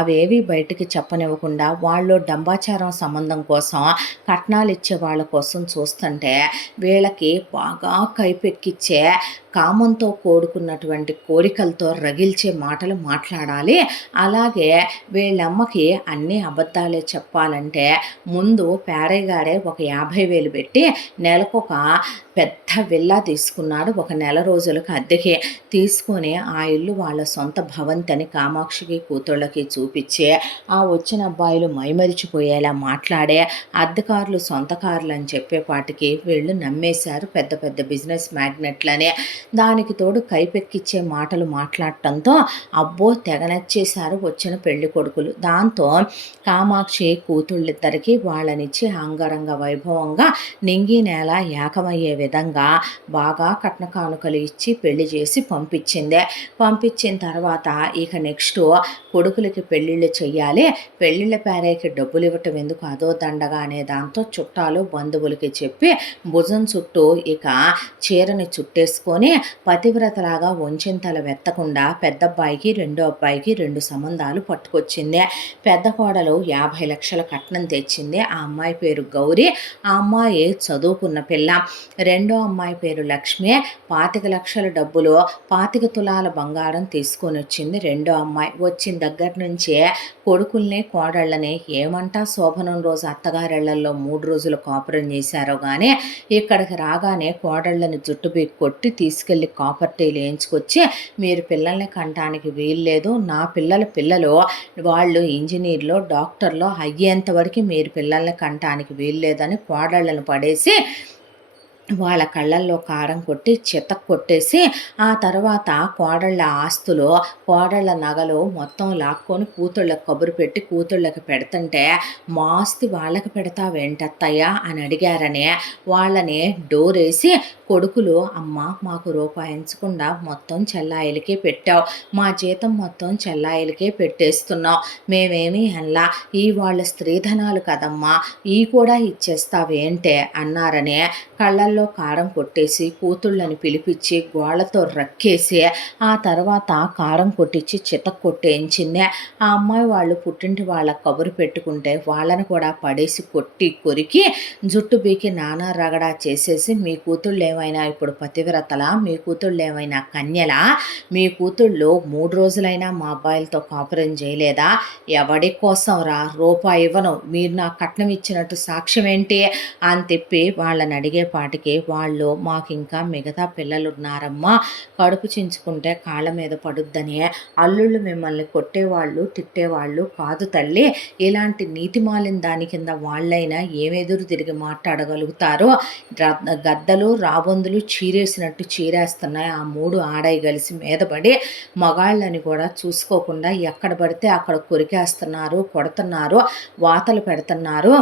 అవేవి బయటికి చెప్పనివ్వకుండా వాళ్ళు డంబాచారం సంబంధం కోసం, కట్నాలు ఇచ్చే వాళ్ళ కోసం చూస్తుంటే వీళ్ళకి బాగా కైపెక్కిచ్చే కామంతో కూడుకున్నటువంటి కోరికలతో రగిల్చే మాటలు మాట్లాడాలి. అలాగే వీళ్ళమ్మకి అన్ని అబద్ధాలే చెప్పాలంటే ముందు పేరయ్యగారే ఒక 50,000 పెట్టి నెలకొక పెద్ద విల్లా తీసుకున్నాడు. ఒక నెల రోజులకు అద్దెకి తీసుకొని ఆ ఇల్లు వాళ్ళ సొంత భవంతని కామాక్షికి కూతుళ్ళకి చూపించి ఆ వచ్చిన అబ్బాయిలు మైమరిచిపోయేలా మాట్లాడే అద్దెకారులు సొంత కార్లు అని చెప్పేపాటికి వీళ్ళు నమ్మేశారు పెద్ద పెద్ద బిజినెస్ మ్యాగ్నెట్లనే. దానికి తోడు కైపెక్కిచ్చే మాటలు మాట్లాడటంతో అబ్బో తెగ నచ్చేశారు వచ్చిన పెళ్లి కొడుకులు. దాంతో కామాక్షి కూతుళ్ళిద్దరికీ వాళ్ళనిచ్చి అంగరంగ వైభవంగా నింగి నేల ఏకమయ్యే విధంగా బాగా కట్న కానుకలు ఇచ్చి పెళ్లి చేసి పంపించింది. పంపించిన తర్వాత ఇక నెక్స్ట్ కొడుకులకి పెళ్ళిళ్ళు చెయ్యాలి, పెళ్ళిళ్ళ పేరైకి డబ్బులు ఇవ్వటం ఎందుకు అదో దండగా అనే దాంతో చుట్టాలు బంధువులకి చెప్పి భుజం చుట్టూ ఇక చీరని చుట్టేసుకొని పతివ్రతలాగా వంచింతల వెత్తకుండా పెద్దబ్బాయికి రెండో అబ్బాయికి 2 సంబంధాలు పట్టుకొచ్చింది. పెద్ద కోడలు 50 లక్షల కట్నం తెచ్చింది. ఆ అమ్మాయి పేరు గౌరీ. ఆ అమ్మాయి చదువుకున్న పిల్ల. రెండో అమ్మాయి పేరు లక్ష్మి. 25 లక్షల డబ్బులు 25 తులాల బంగారం తీసుకొని వచ్చింది రెండో అమ్మాయి. వచ్చిన దగ్గర నుంచే కొడుకుల్ని కోడళ్ళని ఏమంటా శోభనం రోజు అత్తగారిళ్లల్లో 3 రోజులు కాపురం చేశారో కానీ ఇక్కడికి రాగానే కోడళ్ళని జుట్టు బీక్ కొట్టి తీసుకెళ్లి కాపర్టీలు వేయించుకొచ్చి మీరు పిల్లల్ని కంటానికి వీల్లేదు, నా పిల్లలు వాళ్ళు ఇంజనీర్లో డాక్టర్లో అయ్యేంత వరకు మీరు పిల్లల్ని కంటానికి వీల్లేదని కోడళ్ళను పడేసి వాళ్ళ కళ్ళల్లో కారం కొట్టి కొట్టేసి ఆ తర్వాత కోడళ్ళ ఆస్తులు, కోడళ్ళ నగలు మొత్తం లాక్కొని కూతుళ్ళకి కబురు పెట్టి కూతుళ్ళకి పెడుతుంటే, "మా ఆస్తి వాళ్ళకి పెడతావేంటత్తయ్య" అని అడిగారని వాళ్ళని డోరేసి కొడుకులు, "అమ్మ మాకు రూపాయి ఎంచకుండా మొత్తం చెల్లాయిలకే పెట్టావు. మా జీతం మొత్తం చెల్లాయిలకే పెట్టేస్తున్నావు. మేమేమీ అనలా. ఈ వాళ్ళ స్త్రీధనాలు కదమ్మా, ఈ కూడా ఇచ్చేస్తావేంటే" అన్నారని కళ్ళల్లో కారం కొట్టేసి కూతుళ్ళని పిలిపించి గోళ్ళతో రక్కేసి ఆ తర్వాత కారం కొట్టించి కొట్టేయించిందే. ఆ అమ్మాయి వాళ్ళు పుట్టింటి వాళ్ళ కబురు పెట్టుకుంటే వాళ్ళని కూడా పడేసి కొట్టి కొరికి జుట్టు బీకి నానా రగడా చేసేసి, "మీ కూతుళ్ళు ఏమైనా ఇప్పుడు పతివ్రతలా? మీ కూతుళ్ళు ఏమైనా కన్యలా? మీ కూతుళ్ళు 3 రోజులైనా మా అబ్బాయిలతో కాపురం చేయలేదా? ఎవడి కోసం రా? రూపాయి ఇవ్వను. మీరు నాకు కట్నం ఇచ్చినట్టు సాక్ష్యం ఏంటి?" అని చెప్పి వాళ్ళని అడిగేపాటికి వాళ్ళు, "మాకింకా మిగతా పిల్లలున్నారమ్మా, కడుపు చించుకుంటే కాళ్ళ మీద పడుద్దని అల్లుళ్ళు మిమ్మల్ని కొట్టేవాళ్ళు తిట్టేవాళ్ళు కాదు తల్లి. ఇలాంటి నీతిమాలిన దాని కింద వాళ్ళైనా ఏమెదురు తిరిగి మాట్లాడగలుగుతారో. గద్దలు రాబందులు చీరేసినట్టు చీరేస్తున్నాయి ఆ 3 ఆడాయి కలిసి మీదపడి మగాళ్ళని కూడా చూసుకోకుండా ఎక్కడ పడితే అక్కడ కొరికేస్తున్నారు, కొడుతున్నారు, వాతలు పెడుతున్నారు.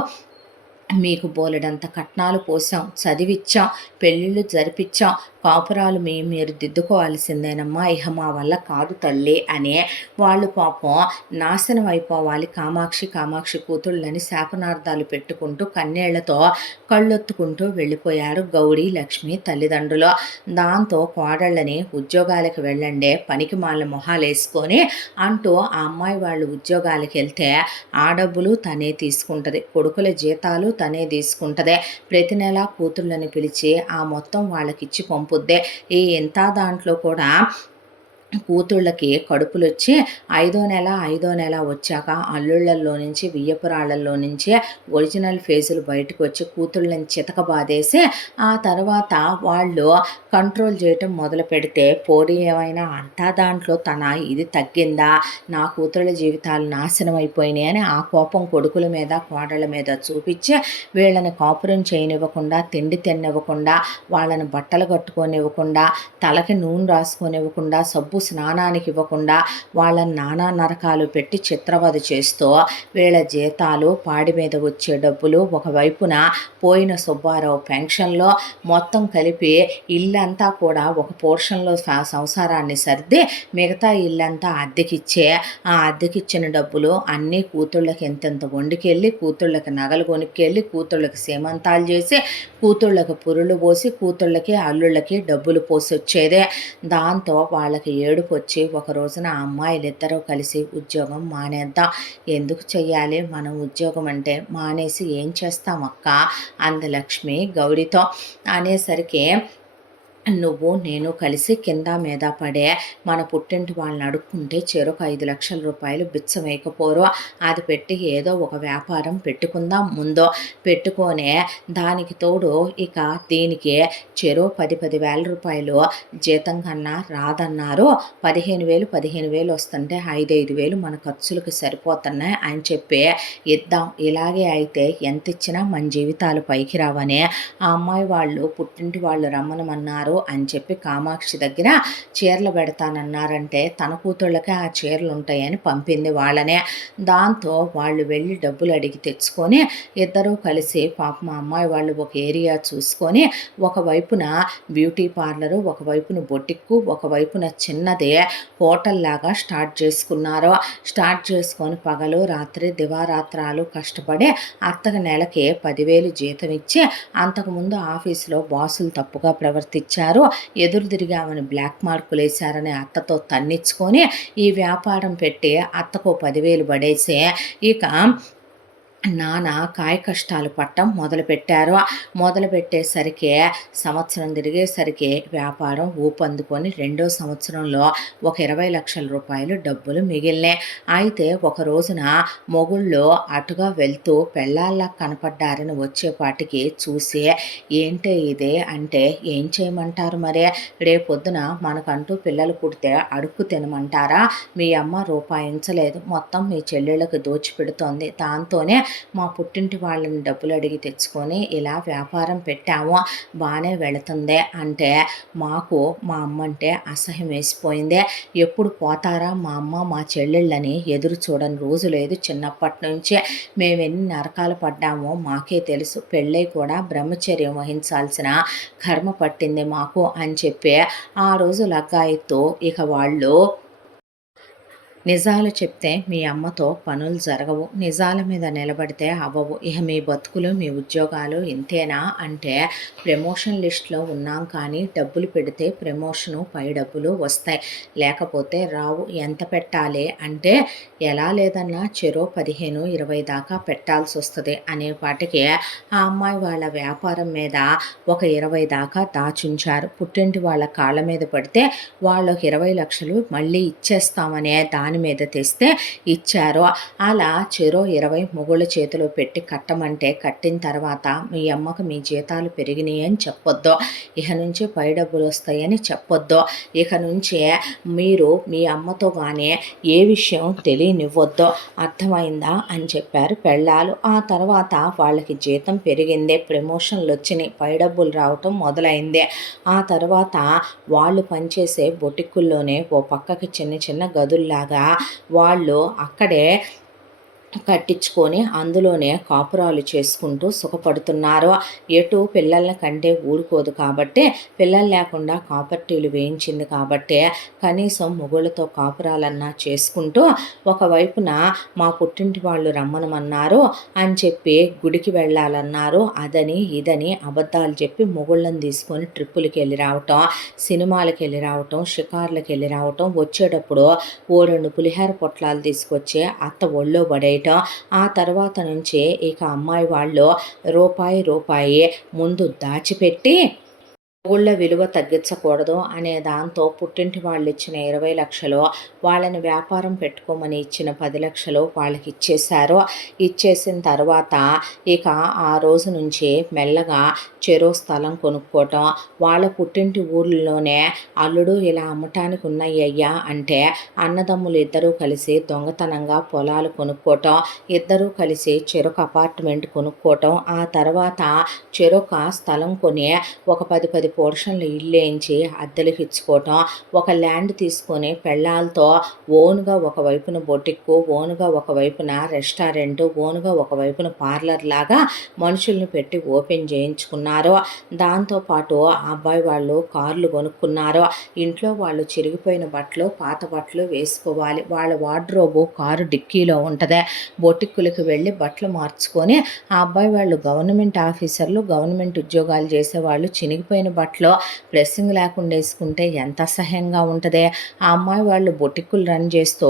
మీకు బోలెడంత కట్నాలు పోసాం, చదివిచ్చాం, పెళ్ళిళ్ళు జరిపిచ్చాం, కాపురాలు మీరు దిద్దుకోవాల్సిందేనమ్మా, ఇహ మా వల్ల కాదు తల్లి" అని వాళ్ళు పాపం నాశనం అయిపోవాలి కామాక్షి కామాక్షి కూతుళ్ళని శాపనార్థాలు పెట్టుకుంటూ కన్నీళ్లతో కళ్ళొత్తుకుంటూ వెళ్ళిపోయారు గౌరీ లక్ష్మి తల్లిదండ్రులు. దాంతో కోడళ్ళని "ఉద్యోగాలకు వెళ్ళండి, పనికి మాల మొహాలేసుకొని" అంటూ ఆ అమ్మాయి వాళ్ళు ఉద్యోగాలకు వెళ్తే ఆ డబ్బులు తనే తీసుకుంటుంది, కొడుకుల జీతాలు తనే తీసుకుంటుంది, ప్రతి నెల కూతుళ్ళని పిలిచి ఆ మొత్తం వాళ్ళకిచ్చి పంపుద్దే. ఈ ఇంత దాంట్లో కూడా కూతుళ్ళకి కడుపులొచ్చి ఐదో నెల వచ్చాక అల్లుళ్ళల్లో నుంచి వియ్యపురాళ్ళల్లో నుంచి ఒరిజినల్ ఫేజులు బయటకు వచ్చి కూతుళ్ళని చితకబాదేసి ఆ తర్వాత వాళ్ళు కంట్రోల్ చేయటం మొదలు పెడితే, "పోనీ ఏమైనా అంతా దాంట్లో తన ఇది తగ్గిందా? నా కూతుళ్ళ జీవితాలు నాశనం అయిపోయినాయి" అని ఆ కోపం కొడుకుల మీద కోడళ్ళ మీద చూపించి వీళ్ళని కాపురం చేయనివ్వకుండా, తిండి తినివ్వకుండా, వాళ్ళని బట్టలు కట్టుకోనివ్వకుండా, తలకి నూనె రాసుకొనివ్వకుండా, సబ్బు స్నానానికి ఇవ్వకుండా వాళ్ళని నానా నరకాలు పెట్టి చిత్రవధ చేస్తూ వీళ్ళ జీతాలు, పాడి మీద వచ్చే డబ్బులు, ఒకవైపున పోయిన సుబ్బారావు పెన్షన్లో మొత్తం కలిపి ఇల్లంతా కూడా ఒక పోర్షన్లో సంసారాన్ని సర్ది మిగతా ఇల్లంతా అద్దెకిచ్చే ఆ అద్దెకిచ్చిన డబ్బులు అన్నీ కూతుళ్ళకి ఎంతెంత వండుకెళ్ళి, కూతుళ్ళకి నగలు కొనుక్కెళ్ళి, కూతుళ్ళకి సీమంతాలు చేసి, కూతుళ్ళకి పురుళ్ళు పోసి, కూతుళ్ళకి అల్లుళ్ళకి డబ్బులు పోసి వచ్చేదే. దాంతో వాళ్ళకి ఏడుపు వచ్చి ఒక రోజున ఆ అమ్మాయిలిద్దరూ కలిసి, "ఉద్యోగం మానేద్దాం, ఎందుకు చెయ్యాలి మనం ఉద్యోగం అంటే, మానేసి ఏం చేస్తామక్క" అంది లక్ష్మి గౌరితో. అనేసరికి, "నువ్వు నేను కలిసి కింద మీద పడే మన పుట్టింటి వాళ్ళని అడుక్కుంటే చెరొక 5 లక్షల రూపాయలు బిచ్చం వేయకపోరు, అది పెట్టి ఏదో ఒక వ్యాపారం పెట్టుకుందాం ముందు, పెట్టుకొనే దానికి తోడు ఇక దీనికి చెరో 10,000 రూపాయలు జీతం కన్నా రాదన్నారు, 15,000 వస్తుంటే 5,000 మన ఖర్చులకు సరిపోతున్నాయి అని చెప్పి ఇద్దాం, ఇలాగే అయితే ఎంత ఇచ్చినా మన జీవితాలు పైకి రావని ఆ అమ్మాయి వాళ్ళు పుట్టింటి వాళ్ళు రమ్మనమన్నారు" అని చెప్పి కామాక్షి దగ్గర చీరలు పెడతానన్నారంటే తన కూతుళ్ళకి ఆ చీరలు ఉంటాయని పంపింది వాళ్ళనే. దాంతో వాళ్ళు వెళ్ళి డబ్బులు అడిగి తెచ్చుకొని ఇద్దరూ కలిసి పాపం మా అమ్మాయి వాళ్ళు ఒక ఏరియా చూసుకొని ఒకవైపున బ్యూటీ పార్లరు, ఒకవైపున బొటిక్కు, ఒకవైపున చిన్నదే హోటల్ లాగా స్టార్ట్ చేసుకున్నారు. స్టార్ట్ చేసుకొని పగలు రాత్రి దివారాత్రాలు కష్టపడి అత్తకు నెలకి 10,000 జీతం ఇచ్చి, అంతకుముందు ఆఫీసులో బాసులు తప్పుగా ప్రవర్తించారు, ఎదురు తిరిగామని బ్లాక్ మార్కులు వేశారని అత్తతో తన్నించుకొని ఈ వ్యాపారం పెట్టి అత్తకు 10,000 పడేసి ఇక నాన్న కాయ కష్టాలు పట్టం మొదలుపెట్టారు. మొదలుపెట్టేసరికి సంవత్సరం తిరిగేసరికి వ్యాపారం ఊపందుకొని రెండో సంవత్సరంలో ఒక 20 లక్షల రూపాయలు డబ్బులు మిగిలినాయి. అయితే ఒక రోజున మొగుళ్ళు అటుగా వెళ్తూ పెళ్ళాల్లా కనపడ్డారని వచ్చేపాటికి చూసి, "ఏంటే ఇదే" అంటే, "ఏం చేయమంటారు మరే, రేపొద్దున మనకంటూ పిల్లలు పుడితే అడుక్కు తినమంటారా? మీ అమ్మ రూపాయించలేదు, మొత్తం మీ చెల్లెళ్ళకి దోచిపెడుతోంది, దాంతోనే మా పుట్టింటి వాళ్ళని డబ్బులు అడిగి తెచ్చుకొని ఇలా వ్యాపారం పెట్టాము, బాగానే వెళుతుంది అంటే మాకు మా అమ్మ అంటే అసహ్యం వేసిపోయిందే. ఎప్పుడు పోతారా మా అమ్మ మా చెల్లెళ్ళని ఎదురు చూడని రోజు లేదు. చిన్నప్పటి నుంచే మేము ఎన్ని నరకాలు పడ్డామో మాకే తెలుసు. పెళ్ళై కూడా బ్రహ్మచర్యం వహించాల్సిన కర్మ పట్టింది మాకు అని చెప్పి ఆ రోజు లగ్గాయితో ఇక వాళ్ళు నిజాలు చెప్తే మీ అమ్మతో పనులు జరగవు, నిజాల మీద నిలబడితే అవ్వవు, ఇక మీ బతుకులు మీ ఉద్యోగాలు ఇంతేనా అంటే ప్రమోషన్ లిస్ట్లో ఉన్నాం కానీ డబ్బులు పెడితే ప్రమోషను పై డబ్బులు వస్తాయి, లేకపోతే రావు. ఎంత పెట్టాలి అంటే ఎలా లేదన్నా చెరో 15-20 దాకా పెట్టాల్సి వస్తుంది అనే వాటికి ఆ అమ్మాయి వాళ్ళ వ్యాపారం మీద ఒక 20 దాకా దాచుంచారు. పుట్టింటి వాళ్ళ కాళ్ళ మీద పడితే వాళ్ళకి 20 లక్షలు మళ్ళీ ఇచ్చేస్తామనే దాని మీద తెస్తే ఇచ్చారు. అలా చెరో 20 మొగుళ్ళ చేతిలో పెట్టి కట్టమంటే కట్టిన తర్వాత మీ అమ్మకు మీ జీతాలు పెరిగినాయి అని చెప్పొద్దు, ఇక నుంచి పై డబ్బులు వస్తాయని చెప్పొద్దు, ఇక నుంచే మీరు మీ అమ్మతో కానీ ఏ విషయం తెలియనివ్వద్దు, అర్థమైందా అని చెప్పారు పెళ్ళాలు. ఆ తర్వాత వాళ్ళకి జీతం పెరిగింది, ప్రమోషన్లు వచ్చినాయి, పై డబ్బులు రావటం మొదలైంది. ఆ తర్వాత వాళ్ళు పనిచేసే బొటిక్కుల్లోనే ఓ పక్కకి చిన్న చిన్న గదుల్లాగా వాళ్ళు అక్కడే కట్టించుకొని అందులోనే కాపురాలు చేసుకుంటూ సుఖపడుతున్నారు. ఎటు పిల్లల కంటే ఊరుకోదు కాబట్టి, పిల్లలు లేకుండా కాపర్టీలు వేయించింది కాబట్టి కనీసం మొగుళ్ళతో కాపురాలన్నా చేసుకుంటూ ఒకవైపున మా పుట్టింటి వాళ్ళు రమ్మనమన్నారు అని చెప్పి గుడికి వెళ్ళాలన్నారు, అదని ఇదని అబద్ధాలు చెప్పి మొగుళ్ళని తీసుకొని ట్రిప్పులకి వెళ్ళి రావటం, సినిమాలకి వెళ్ళి రావటం, షికార్లకి వెళ్ళి రావటం, వచ్చేటప్పుడు ఓ 2 పులిహార పొట్లాలు తీసుకొచ్చి అత్త ఒళ్ళో పడేయటం. ఆ తర్వాత నుంచే ఇక అమ్మాయి వాళ్ళు రూపాయి ముందు దాచిపెట్టి ఊళ్ళ విలువ తగ్గించకూడదు అనే దాంతో పుట్టింటి వాళ్ళు ఇచ్చిన 20 లక్షలు, వాళ్ళని వ్యాపారం పెట్టుకోమని ఇచ్చిన 10 లక్షలు వాళ్ళకి ఇచ్చేశారు. ఇచ్చేసిన తర్వాత ఇక ఆ రోజు నుంచి మెల్లగా చెరో స్థలం కొనుక్కోవటం, వాళ్ళ పుట్టింటి ఊళ్ళలోనే అల్లుడు ఇలా అమ్మటానికి ఉన్నాయ్యా అంటే అన్నదమ్ములు ఇద్దరూ కలిసి దొంగతనంగా పొలాలు కొనుక్కోవటం, ఇద్దరూ కలిసి చెరొక అపార్ట్మెంట్ కొనుక్కోవటం, ఆ తర్వాత చెరొక స్థలం కొని ఒక 10 పోర్షన్లు ఇల్లు వేయించి అద్దెలకు ఇచ్చుకోవటం, ఒక ల్యాండ్ తీసుకొని పెళ్ళాలతో ఓన్గా ఒకవైపున బొటిక్కు, ఓన్గా ఒకవైపున రెస్టారెంట్, ఓన్గా ఒకవైపున పార్లర్ లాగా మనుషుల్ని పెట్టి ఓపెన్ చేయించుకున్నారు. దాంతోపాటు అబ్బాయి వాళ్ళు కార్లు కొనుక్కున్నారు. ఇంట్లో వాళ్ళు చిరిగిపోయిన బట్టలు పాత బట్టలు వేసుకోవాలి, వాళ్ళ వార్డ్రోబు కారు డిక్కీలో ఉంటుంది. బొటిక్కులకు వెళ్ళి బట్టలు మార్చుకొని ఆ అబ్బాయి వాళ్ళు గవర్నమెంట్ ఆఫీసర్లు, గవర్నమెంట్ ఉద్యోగాలు చేసేవాళ్ళు చినిగిపోయిన బట్టలు ప్రెస్సింగ్ లేకుండా వేసుకుంటే ఎంత అసహ్యంగా ఉంటుంది. ఆ అమ్మాయి వాళ్ళు బొటిక్కులు రన్ చేస్తూ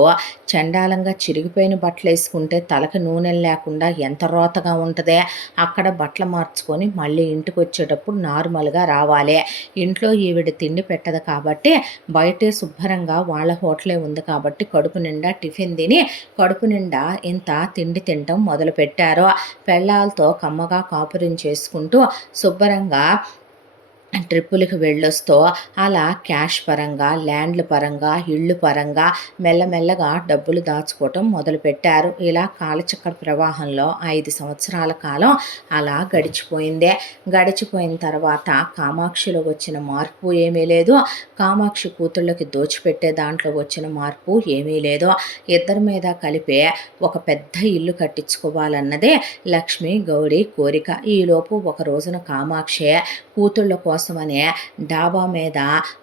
చండాలంగా చిరిగిపోయిన బట్టలు వేసుకుంటే తలకు నూనె లేకుండా ఎంత రోతగా ఉంటుంది. అక్కడ బట్టలు మార్చుకొని మళ్ళీ ఇంటికి వచ్చేటప్పుడు నార్మల్గా రావాలి. ఇంట్లో ఈవిడ తిండి పెట్టదు కాబట్టి బయటే శుభ్రంగా వాళ్ళ హోటలే ఉంది కాబట్టి కడుపు నిండా టిఫిన్ తిని కడుపు నిండా ఇంత తిండి తినటం మొదలుపెట్టారు. పెళ్ళాలతో కమ్మగా కాపురం చేసుకుంటూ శుభ్రంగా ట్రిప్పులకు వెళ్ళొస్తూ అలా క్యాష్ పరంగా, ల్యాండ్ల పరంగా, ఇళ్ళు పరంగా మెల్లమెల్లగా డబ్బులు దాచుకోవటం మొదలుపెట్టారు. ఇలా కాలచక్ర ప్రవాహంలో 5 సంవత్సరాల కాలం అలా గడిచిపోయింది. గడిచిపోయిన తర్వాత కామాక్షిలో వచ్చిన మార్పు ఏమీ లేదు, కామాక్షి కూతుళ్ళకి దోచిపెట్టే దాంట్లో వచ్చిన మార్పు ఏమీ లేదు. ఇద్దరి మీద కలిపే ఒక పెద్ద ఇల్లు కట్టించుకోవాలన్నదే లక్ష్మి గౌడి కోరిక. ఈలోపు ఒక రోజున కామాక్షి కూతుళ్ళ కోసమనే డాబా మీద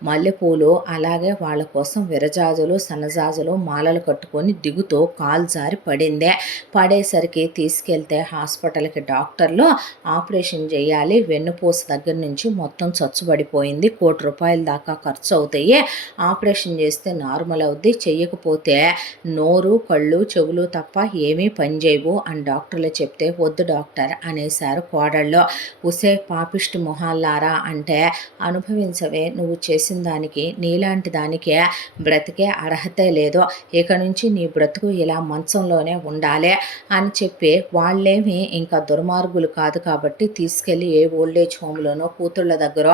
మల్లెపూలు అలాగే వాళ్ళ కోసం విరజాజులు సన్నజాజులు మాలలు కట్టుకొని దిగుతూ కాలు జారి పడిందే. పడేసరికి తీసుకెళ్తే హాస్పిటల్కి డాక్టర్లు ఆపరేషన్ చేయాలి, వెన్నుపూస దగ్గర నుంచి మొత్తం చచ్చుబడిపోయింది, 1 కోటి రూపాయల దాకా ఖర్చు అవుతాయి, ఆపరేషన్ చేస్తే నార్మల్ అవుద్ది, చెయ్యకపోతే నోరు కళ్ళు చెవులు తప్ప ఏమీ పనిచేయవు అని డాక్టర్లు చెప్తే వద్దు డాక్టర్ అనేశారు కోడళ్ళు. ఉసే పాపిష్టి మొహాల్లారా అంటే అంటే అనుభవించవే, నువ్వు చేసిన దానికి నీలాంటి దానికే బ్రతికే అర్హతే లేదు, ఇక నుంచి నీ బ్రతుకు ఇలా మంచంలోనే ఉండాలి అని చెప్పి వాళ్ళేమి ఇంకా దుర్మార్గులు కాదు కాబట్టి తీసుకెళ్ళి ఏ ఓల్డేజ్ హోమ్లోనో కూతుళ్ళ దగ్గర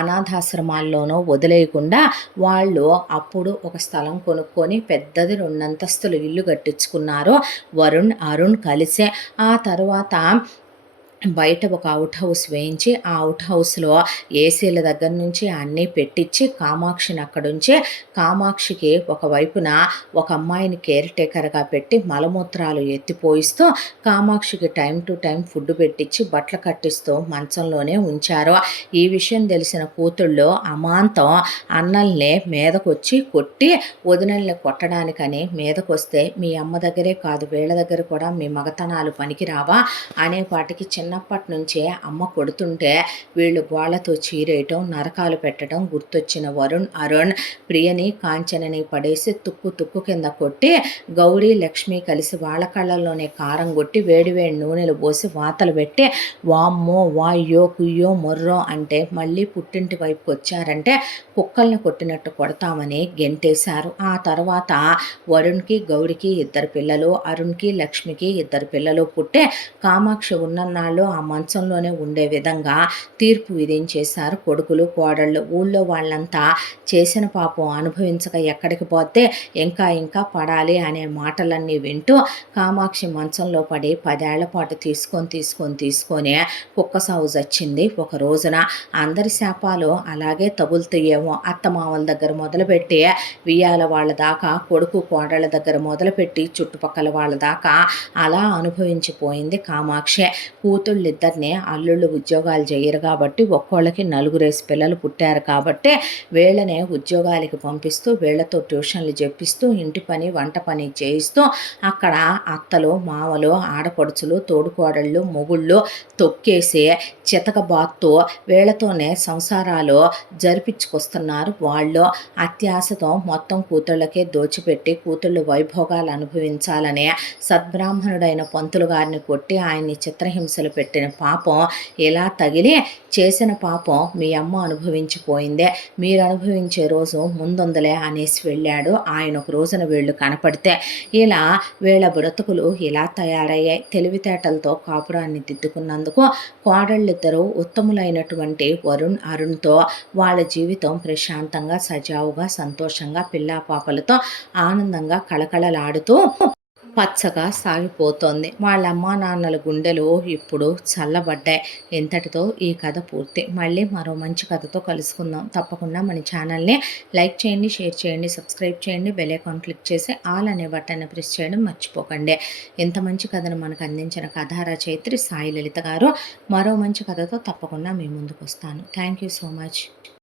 అనాథాశ్రమాల్లోనో వదిలేయకుండా వాళ్ళు అప్పుడు ఒక స్థలం కొనుక్కొని పెద్దది 2 అంతస్తులు ఇల్లు కట్టించుకున్నారు అరుణ్ కలిసే. ఆ తర్వాత బయట ఒక అవుట్ హౌస్ వేయించి ఆ అవుట్ హౌస్లో ఏసీల దగ్గర నుంచి అన్నీ పెట్టించి కామాక్షిని అక్కడుంచి కామాక్షికి ఒకవైపున ఒక అమ్మాయిని కేర్ టేకర్గా పెట్టి మలమూత్రాలు ఎత్తిపోయిస్తూ కామాక్షికి టైం టు టైం ఫుడ్ పెట్టించి బట్టలు కట్టిస్తూ మంచంలోనే ఉంచారు. ఈ విషయం తెలిసిన కూతుళ్ళు అమాంతం అన్నల్ని మీదకొచ్చి కొట్టి వదినల్ని కొట్టడానికని మీదకొస్తే మీ అమ్మ దగ్గరే కాదు వీళ్ళ దగ్గర కూడా మీ మగతనాలు పనికిరావా అనేపాటికి చిన్నప్పటి నుంచే అమ్మ కొడుతుంటే వీళ్ళు గోళ్లతో చీరేయటం నరకాలు పెట్టడం గుర్తొచ్చిన అరుణ్ ప్రియని కాంచనని పడేసి తుక్కు కింద కొట్టి గౌరీ లక్ష్మి కలిసి వాళ్ళ కళ్ళల్లోనే కారం కొట్టి వేడివేడి నూనెలు పోసి వాతలు పెట్టి వామ్మో వాయ్యో కుయ్యో మొర్రో అంటే మళ్ళీ పుట్టింటి వైపుకి వచ్చారంటే కుక్కల్ని కొట్టినట్టు కొడతామని గెంటేశారు. ఆ తర్వాత వరుణ్కి గౌరికి 2 పిల్లలు, అరుణ్కి లక్ష్మికి 2 పిల్లలు పుట్టే కామాక్షి ఉన్నన్నాళ్ళు ఆ మంచంలోనే ఉండే విధంగా తీర్పు విధించేశారు కొడుకులు కోడళ్ళు. ఊళ్ళో వాళ్ళంతా చేసిన పాపం అనుభవించక ఎక్కడికి పోతే ఇంకా పడాలి అనే మాటలన్నీ వింటూ కామాక్షి మంచంలో పడి 10 ఏళ్ల పాటు తీసుకొని కుక్క సాగు చచ్చింది ఒక రోజున. అందరి శాపాలు అలాగే తగులుతాయేమో. అత్తమామల దగ్గర మొదలుపెట్టి వియ్యాల వాళ్ళ దాకా, కొడుకు కోడళ్ళ దగ్గర మొదలుపెట్టి చుట్టుపక్కల వాళ్ళ దాకా అలా అనుభవించిపోయింది కామాక్షి. కూతుళ్ళిద్దరిని అల్లుళ్ళు ఉద్యోగాలు చేయరు కాబట్టి ఒక్కోళ్ళకి 4 పిల్లలు పుట్టారు కాబట్టి వీళ్ళనే ఉద్యోగాలకి పంపిస్తూ వీళ్ళతో ట్యూషన్లు చెప్పిస్తూ ఇంటి పని వంట పని చేయిస్తూ అక్కడ అత్తలు మామలు ఆడపడుచులు తోడుకోడళ్ళు మొగుళ్ళు తొక్కేసి చితకబాత్తు వీళ్ళతోనే సంసారాలు జరిపించుకొస్తున్నారు వాళ్ళు. అత్యాశతో మొత్తం కూతుళ్ళకే దోచిపెట్టి కూతుళ్ళు వైభోగాలు అనుభవించాలనే సద్బ్రాహ్మణుడైన పంతులు గారిని కొట్టి ఆయన్ని చిత్రహింసలు పెట్టిన పాపం ఇలా తగిలి చేసిన పాపం మీ అమ్మ అనుభవించిపోయిందే, మీరు అనుభవించే రోజు ముందుందలే అనేసి వెళ్ళాడు ఆయన. ఒక రోజున వీళ్ళు కనపడితే ఇలా వీళ్ళ బ్రతుకులు ఇలా తయారయ్యాయి. తెలివితేటలతో కాపురాన్ని దిద్దుకున్నందుకు కోడళ్ళిద్దరూ ఉత్తములైనటువంటి అరుణ్తో వాళ్ళ జీవితం ప్రశాంతంగా సజావుగా సంతోషంగా పిల్లాపాపలతో ఆనందంగా కళకళలాడుతూ పచ్చగా సాగిపోతోంది. వాళ్ళ అమ్మా నాన్నల గుండెలు ఇప్పుడు చల్లబడ్డాయి. ఇంతటితో ఈ కథ పూర్తి. మళ్ళీ మరో మంచి కథతో కలుసుకుందాం. తప్పకుండా మన ఛానల్ని లైక్ చేయండి, షేర్ చేయండి, సబ్స్క్రైబ్ చేయండి, బెల్ ఐకాన్ క్లిక్ చేసి ఆల్ అనే బటన్ని ప్రెస్ చేయడం మర్చిపోకండి. ఇంత మంచి కథను మనకు అందించిన కథా రచయిత్రి సాయి లలిత గారు. మరో మంచి కథతో తప్పకుండా మీ ముందుకు వస్తాను. Thank you so much.